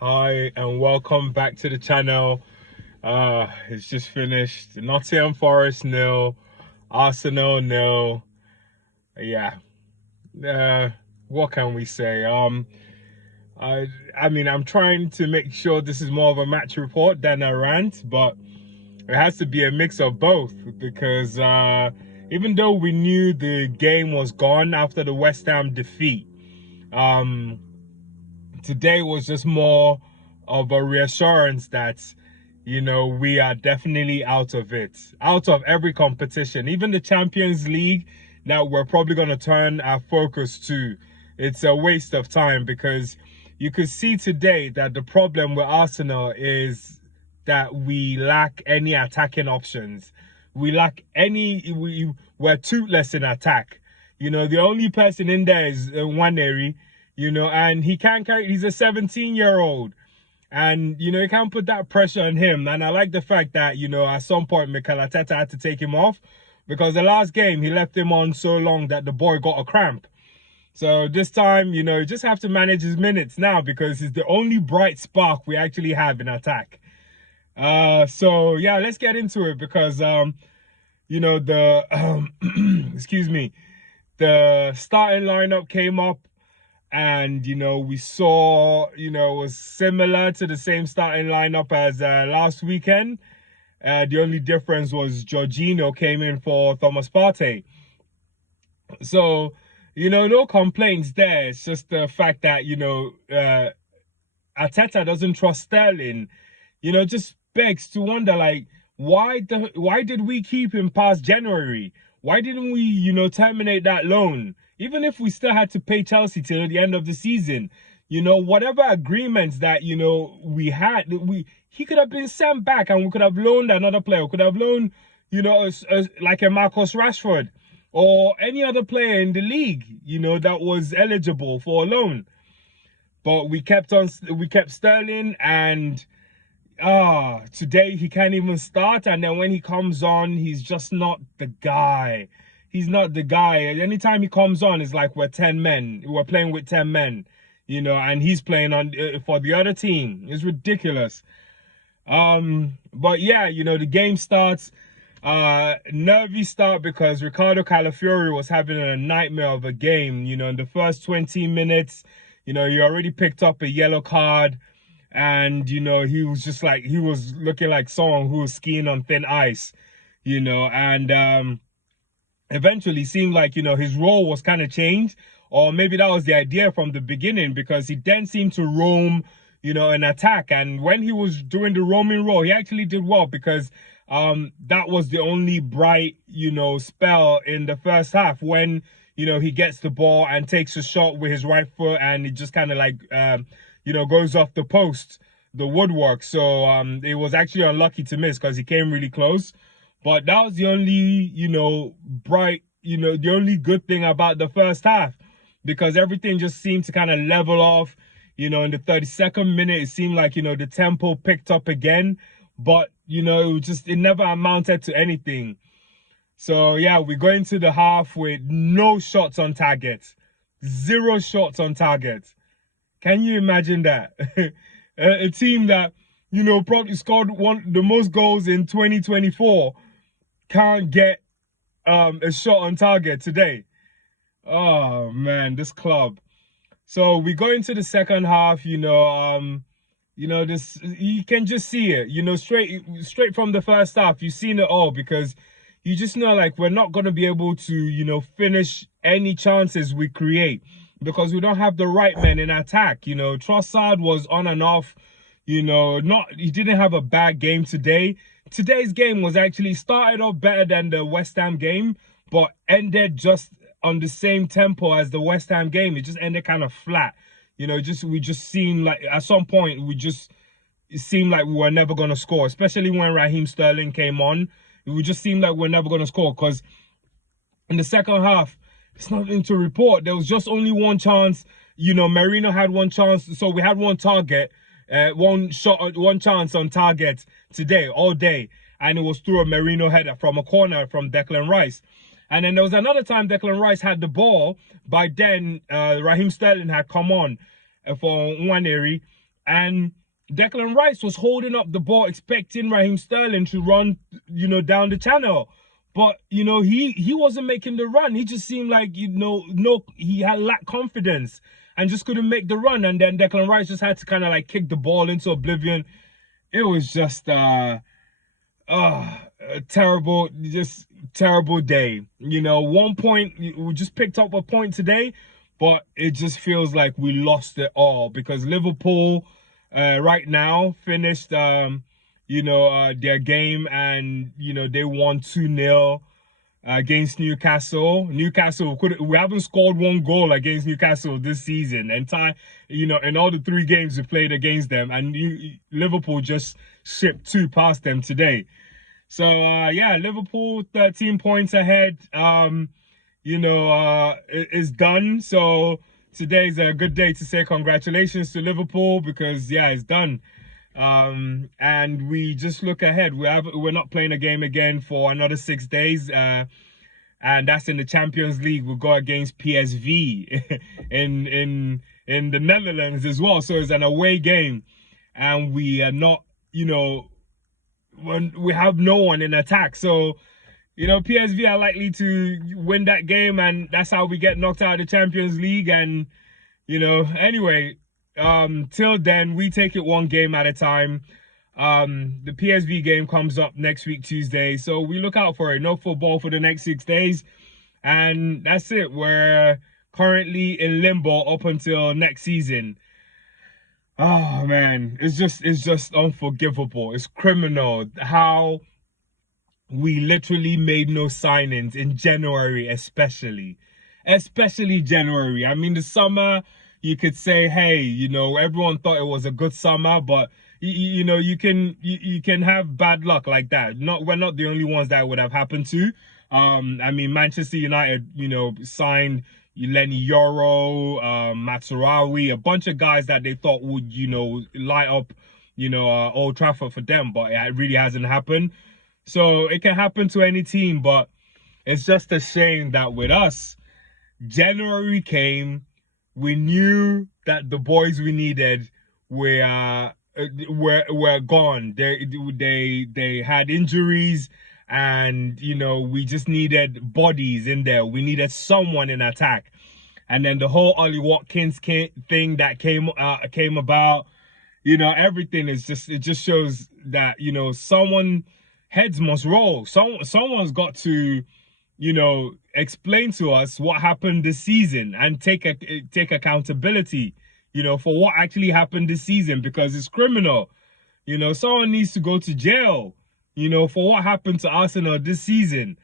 Hi and welcome back to the channel. It's just finished. Nottingham Forest 0, Arsenal 0. Yeah. Uh, what can we say? I mean, I'm trying to make sure this is more of a match report than a rant, but it has to be a mix of both because even though we knew the game was gone after the West Ham defeat, um, today was just more of a reassurance that we are definitely out of it, out of every competition, even the Champions League that we're probably going to turn our focus to. It's a waste of time because you could see today that the problem with Arsenal is that we lack any attacking options. We're toothless in attack. The only person in there is Nwaneri, and he can't carry, he's a 17-year-old. And, you can't put that pressure on him. And I like the fact that, at some point, Mikel Arteta had to take him off because the last game, he left him on so long that the boy got a cramp. So this time, you just have to manage his minutes now because he's the only bright spark we actually have in attack. So, yeah, let's get into it because, excuse me, the starting lineup came up. And, we saw, it was similar to the same starting lineup as last weekend. The only difference was Jorginho came in for Thomas Partey. So, no complaints there. It's just the fact that, Arteta doesn't trust Sterling. Just begs to wonder, like, why did we keep him past January? Why didn't we, terminate that loan? Even if we still had to pay Chelsea till the end of the season, whatever agreements that, we had, he could have been sent back and we could have loaned another player. We could have loaned, like a Marcus Rashford or any other player in the league, that was eligible for a loan. But we kept Sterling, and today he can't even start. And then when he comes on, he's just not the guy. He's not the guy. Anytime he comes on, it's like we're 10 men. We're playing with 10 men, and he's playing on for the other team. It's ridiculous. But yeah, the game starts. Nervy start because Ricardo Calafiori was having a nightmare of a game. In the first 20 minutes, he already picked up a yellow card. And, he was just like, he was looking like someone who was skiing on thin ice, and eventually seemed like, his role was kind of changed, or maybe that was the idea from the beginning because he then seemed to roam, in attack. And when he was doing the roaming role, he actually did well because that was the only bright, spell in the first half when, he gets the ball and takes a shot with his right foot and it just kind of like, goes off the post, the woodwork. So it was actually unlucky to miss because he came really close. But that was the only, bright, the only good thing about the first half because everything just seemed to kind of level off. In the 32nd minute, it seemed like, the tempo picked up again. But, it never amounted to anything. So, yeah, we go into the half with no shots on target. 0 shots on target. Can you imagine that? A team that, probably scored the most goals in 2024 can't get a shot on target today. Oh, man, this club. So we go into the second half, this, you can just see it, straight from the first half. You've seen it all because you just know, like, we're not going to be able to, finish any chances we create because we don't have the right men in attack. Trossard was on and off, he didn't have a bad game today. Today's game was actually started off better than the West Ham game, but ended just on the same tempo as the West Ham game. It just ended kind of flat. We just seemed like at some point it seemed like we were never going to score, especially when Raheem Sterling came on. It would just seem like we're never going to score because in the second half, it's nothing to report. There was just only one chance. Merino had one chance. So we had one target, one chance on target today, all day. And it was through a Merino header from a corner from Declan Rice. And then there was another time Declan Rice had the ball. By then, Raheem Sterling had come on for Nwaneri. and Declan Rice was holding up the ball, expecting Raheem Sterling to run, down the channel. But, he wasn't making the run. He just seemed like, he had lacked confidence and just couldn't make the run. And then Declan Rice just had to kind of like kick the ball into oblivion. It was just a terrible day. 1 point, we just picked up a point today, but it just feels like we lost it all because Liverpool right now finished their game, and they won 2-0 against Newcastle. We haven't scored 1 goal against Newcastle this season. In all the 3 games we played against them, and Liverpool just shipped 2 past them today. So Liverpool 13 points ahead. It's done. So today's a good day to say congratulations to Liverpool because it's done. And we just look ahead. We're not playing a game again for another 6 days. And that's in the Champions League. We'll go against PSV in the Netherlands as well. So it's an away game, and we are not, when we have no one in attack. So, PSV are likely to win that game, and that's how we get knocked out of the Champions League. And, anyway, till then, we take it 1 game at a time. The PSV game comes up next week, Tuesday. So we look out for it. No football for the next 6 days. And that's it. We're currently in limbo up until next season. Oh man, it's just unforgivable. It's criminal how we literally made no signings in January, especially January. I mean, the summer, you could say, hey, everyone thought it was a good summer, but you can have bad luck like that. We're not the only ones that would have happened to. I mean, Manchester United, signed Lenny Yoro, Matsurawi, a bunch of guys that they thought would, light up, Old Trafford for them, but it really hasn't happened. So it can happen to any team, but it's just a shame that with us, January came, we knew that the boys we needed were gone. They had injuries, and we just needed bodies in there. We needed someone in attack. And then the whole Ollie Watkins thing that came about, everything is it just shows that someone heads must roll. Someone's got to explain to us what happened this season and take accountability for what actually happened this season, because it's criminal. Someone needs to go to jail for what happened to Arsenal this season.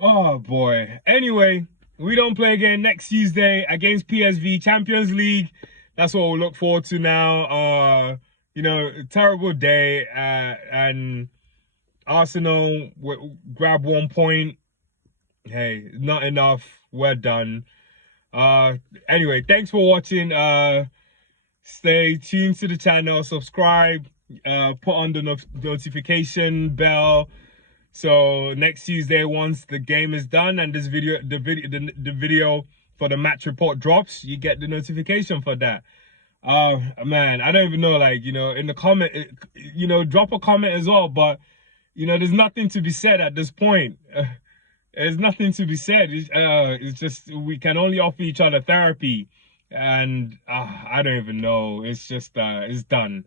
Oh boy. Anyway, we don't play again next Tuesday against PSV. Champions League, that's what we'll look forward to now. Terrible day, and Arsenal grab 1 point. Hey, not enough. We're done. Anyway, thanks for watching. Stay tuned to the channel, subscribe, put on the notification bell, so next Tuesday, once the game is done and the video for the match report drops, you get the notification for that. Man, I don't even know, in the comment, drop a comment as well, but there's nothing to be said at this point. There's nothing to be said. It's just, we can only offer each other therapy, and I don't even know. It's just, it's done.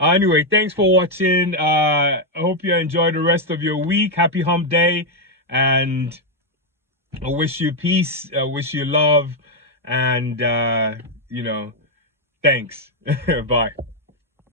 Anyway, thanks for watching. I hope you enjoy the rest of your week. Happy hump day, and I wish you peace. I wish you love, and thanks. Bye.